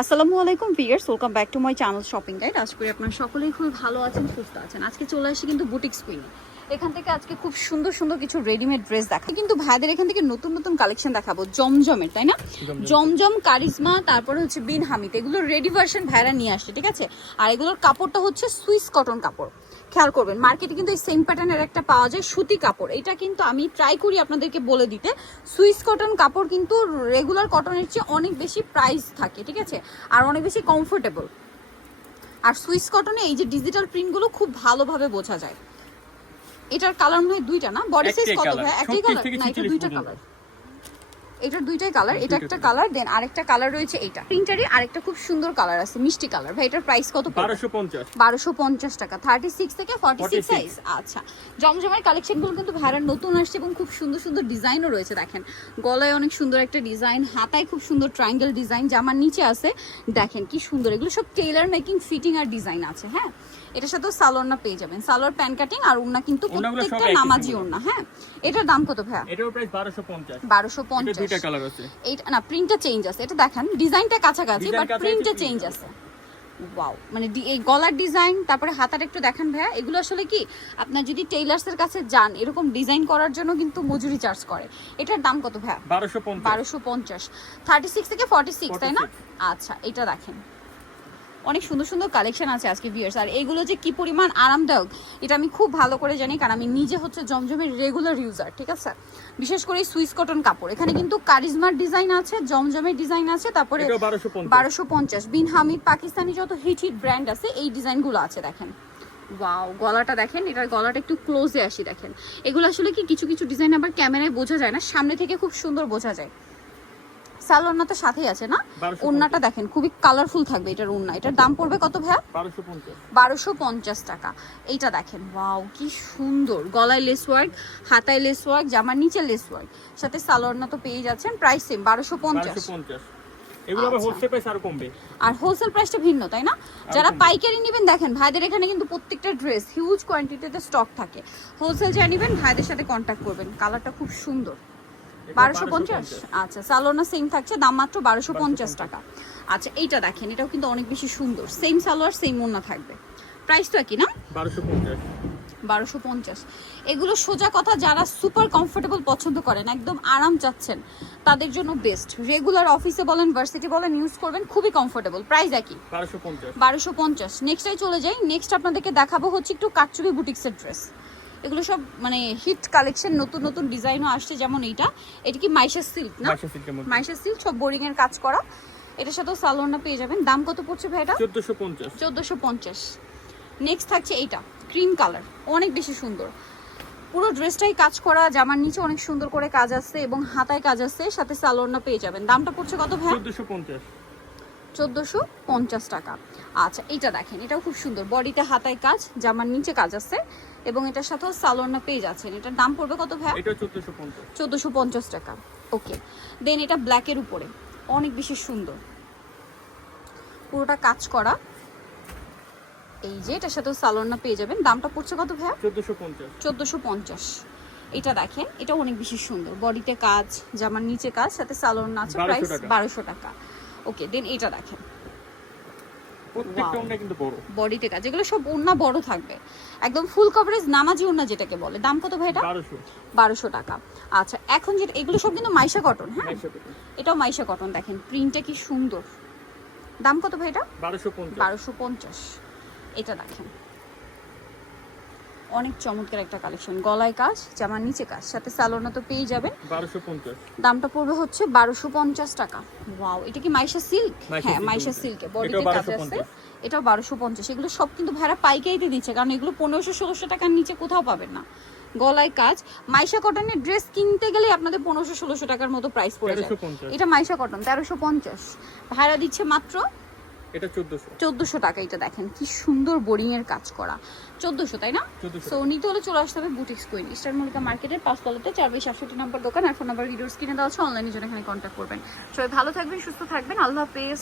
আসসালামু আলাইকুম viewers welcome back to my channel shopping guide আজ করি আপনারা সকলেই খুব ভালো আছেন সুস্থ আছেন। আজকে চলে আসি কিন্তু বুটিক স্কুইনে এখান থেকে আজকে খুব সুন্দর সুন্দর কিছু রেডিমেড ড্রেস দেখা কিন্তু ভাইদের এখান থেকে নতুন নতুন কালেকশন দেখাবো জমজমের তাই না? জমজম। কারিজমা তারপরে হচ্ছে বিন হামিদ এগুলো রেডি ভার্সন ভাইরা নিয়ে আসছে ঠিক আছে? আর এগুলোর কাপড়টা হচ্ছে সুইস কটন কাপড়। খেয়াল করবেন মার্কেটে কিন্তু এই সেম প্যাটার্নের একটা পাওয়া যায় সুতি কাপড়। এটা কিন্তু আমি ট্রাই করি আপনাদেরকে বলে দিতে। সুইস কটন কাপড় কিন্তু রেগুলার কটনের চেয়ে অনেক বেশি প্রাইস থাকে ঠিক আছে? আর অনেক বেশি কমফোর্টেবল আর সুইস কটনে এই যে ডিজিটাল প্রিন্টগুলো খুব ভালোভাবে বোঝা যায়। এটার কালার মনে হয় দুইটা না? বডি সাইজ কত? ভাই একটাই কালার না এটা দুইটা কালার এটার দুইটাই কালার এটা একটা কালার দেন আরেকটা কালার রয়েছে এটা। প্রিন্টারই আরেকটা খুব সুন্দর কালার আছে মিষ্টি কালার ভাই এটার প্রাইস কত বারোশো পঞ্চাশ। টাকা থার্টি সিক্স থেকে ফর্টি সিক্স সাইজ আচ্ছা জমজমের কালেকশনগুলো কিন্তু ভাইরাল নতুন আসছে এবং খুব সুন্দর সুন্দর ডিজাইনও রয়েছে দেখেন। গলায় অনেক সুন্দর একটা ডিজাইন হাতায় খুব সুন্দর ট্রায়াঙ্গেল ডিজাইন জামার নিচে আছে। দেখেন কি সুন্দর এগুলো সব টেলার মেকিং ফিটিং আর ডিজাইন আছে হ্যাঁ? এটার সাথেও সালোয়ার না পেয়ে যাবেন সালোয়ার প্যান কাটিং আর ওড়না কিন্তু প্রত্যেকটা নামাজি। ওড়না হ্যাঁ? এটার দাম কত ভাইয়া? এটার প্রাইস বারোশো পঞ্চাশ। বারোশো এটা পঞ্চাশ। দুইটা কালার আছে। এইটা না প্রিন্টটা চেঞ্জ আছে। এটা দেখেন ডিজাইনটা কাছাকাছি বাট প্রিন্টটা চেঞ্জ আছে। ওয়াও মানে এই গলার ডিজাইন তারপরে হাতার একটু দেখেন ভাইয়া এগুলো আসলে কি আপনার যদি টেইলার্সের কাছে যান এরকম ডিজাইন করার জন্য কিন্তু মজুরি চার্জ করে। এটার দাম কত ভাইয়া? বারোশো বারোশো পঞ্চাশ। থার্টি সিক্স থেকে ফর্টি সিক্স তাই না? আচ্ছা এটা দেখেন। অনেক সুন্দর সুন্দর কালেকশন আছে আজকে ভিউয়ার্স আর এগুলো যে কি পরিমাণ আরামদায়ক এটা আমি খুব ভালো করে জানি কারণ আমি নিজে হচ্ছে জমজমের রেগুলার ইউজার ঠিক আছে? বিশেষ করে সুইস কটন কাপড়। এখানে কিন্তু কারিজমার ডিজাইন আছে জমজমের ডিজাইন আছে তারপরে বারোশো পঞ্চাশ। বিন হামিদ পাকিস্তানি যত হিট হিট ব্র্যান্ড আছে এই ডিজাইনগুলো আছে দেখেন। ওয়াও গলাটা দেখেন এটার গলাটা একটু ক্লোজে আসি দেখেন। এগুলো আসলে কি কিছু কিছু ডিজাইন আবার ক্যামেরায় বোঝা যায় না সামনে থেকে খুব সুন্দর বোঝা যায়। সালোয়ারনা তো সাথেই আছে না? 1250 ওড়নাটা দেখেন খুবই কালারফুল থাকবে এটার ওড়না। এটার দাম পড়বে কত ভাইয়া? বারোশো পঞ্চাশ। টাকা। এইটা দেখেন ওয়াও কি সুন্দর। গলায় লেস ওয়ার্ক হাতায় লেস ওয়ার্ক জামার নিচে লেস ওয়ার্ক সাথে সালোয়ারনা তো পেয়ে যাচ্ছেন প্রাইস সেম বারোশো পঞ্চাশ। আচ্ছা। আরও হোলসেল প্রাইসটা ভিন্ন তাই না? যারা পাইকারি নেবেন দেখেন ভাইদের এখানে কিন্তু প্রত্যেকটা ড্রেস হিউজ কোয়ান্টিটিতে স্টক থাকে। হোলসেল যা নেবেন ভাইদের সাথে কন্ট্যাক্ট করবেন। কালারটা খুব সুন্দর। বারোশো পঞ্চাশ? আচ্ছা সালোনা সেম থাকছে দাম মাত্র বারোশো পঞ্চাশ টাকা। আচ্ছা এইটা দেখেন এটাও কিন্তু অনেক বেশি সুন্দর। সেম সালোয়ার সেম ওনা থাকবে। প্রাইস তো একই না? বারোশো পঞ্চাশ। বারোশো পঞ্চাশ। এগুলো সোজা কথা যারা সুপার কমফোর্টেবল পছন্দ করেন একদম আরাম চাচ্ছেন তাদের জন্য বেস্ট রেগুলার অফিসে বলেন ভার্সিটি বলেন ইউজ করবেন খুবই কমফোর্টেবল প্রাইস একই। বারোশো পঞ্চাশ। বারোশো পঞ্চাশ। নেক্সটে চলে যাই। নেক্সট আপনাদেরকে দেখাবো হচ্ছে একটু কাটচুপি বুটিক্সের ড্রেস এগুলো সব মানে হিট কালেকশন নতুন নতুন ডিজাইনও আসছে যেমন এইটা। এটা কি মাইশা সিল্ক না? মাইশা সিল্ক সব বোরিং এর কাজ করা। এটার সাথেও সালোয়ারটা পেয়ে যাবেন। দাম কত পড়ছে ভাই এটা? চোদ্দশো পঞ্চাশ। চোদ্দোশো পঞ্চাশ। নেক্সট থাকছে এইটা ক্রিম কালার অনেক বেশি সুন্দর। পুরো ড্রেসটাই কাজ করা জামার নিচে অনেক সুন্দর করে কাজ আছে এবং হাতায় কাজ আছে সাথে সালোয়ারটা পেয়ে যাবেন। দামটা পড়ছে কত ভাই চোদ্দশো পঞ্চাশ। চোদ্দোশো পঞ্চাশ টাকা। আচ্ছা এটা দেখেন এটাও খুব সুন্দর। বডিতে হাতায় কাজ জামার নিচে কাজ আছে এবং এটার সাথেও সালোয়ারটা পেয়ে যাচ্ছেন। এটার দাম পড়বে কত ভাই এটা চোদ্দোশো পঞ্চাশ। টাকা। ওকে দেন এটা ব্ল্যাকের উপরে। অনেক বেশি সুন্দর। পুরোটা কাজ করা। এই যে এটার সাথেও সালোয়ারটা পেয়ে যাবেন। দামটা পড়ছে কত ভাইয়া? চোদ্দশো পঞ্চাশ। চোদ্দোশো পঞ্চাশ। এটা দেখেন এটা অনেক বেশি সুন্দর। বডিতে কাজ জামার নিচে কাজ সাথে সালোয়ার আছে প্রাইস বারোশো টাকা। ওকে দেন এটা দেখেন। বডিতে কাজ এগুলো সব ওড়না বড় থাকবে। একদম ফুল কভারেজ নামাজি ওড়না যেটাকে বলে। দাম কত ভাই এটা? বারোশো। বারোশো টাকা। আচ্ছা এখন যেটা এগুলো সব কিন্তু মাইশা কটন হ্যাঁ? এটাও মাইশা কটন দেখেন প্রিন্টটা কি সুন্দর। দাম কত ভাই এটা? বারোশো পঞ্চাশ। এটা দেখেন। অনেক চমৎকার একটা কালেকশন। গলায় কাজ জামার নিচে কাজ সাথে সালোনা তো পেয়ে যাবেন। বারোশো পঞ্চাশ। দামটা পড়বে হচ্ছে বারোশো পঞ্চাশ টাকা। ওয়াও এটা কি মাইশা সিল্ক হ্যাঁ মাইশা। সিল্কে বডিতে কাজ আছে এটাও বারোশো পঞ্চাশ। এগুলো সব কিন্তু ভাড়া পাইকারিতে দিচ্ছে কারণ এগুলো পনেরোশো ষোলোশো টাকার নিচে কোথাও পাবেন না। গলায় কাজ মাইশা কটনের ড্রেস কিনতে গেলে আপনাদের পনেরোশো ষোলোশো টাকার মতো প্রাইস পড়ে যায়। এটা মাইশা কটন তেরোশো পঞ্চাশ। ভাড়া দিচ্ছে মাত্র এটা চোদ্দশো। চোদ্দোশো টাকা এটা দেখেন কি সুন্দর বোরিং এর কাজ করা। চোদ্দোশো তাই না? সো নিতে হলে চলে আসতে হবে বুটিক্স কুইন ইস্টার মল্লিকা মার্কেটের পাঁচতলাতে চার বাই সাতষট্টি নম্বর দোকান আর ফোন নাম্বার ভিডিওর স্ক্রিনে দেওয়া আছে অনলাইনে জন্য এখানে কন্ট্যাক্ট করবেন। সবাই ভালো থাকবেন সুস্থ থাকবেন আল্লাহ হাফেজ।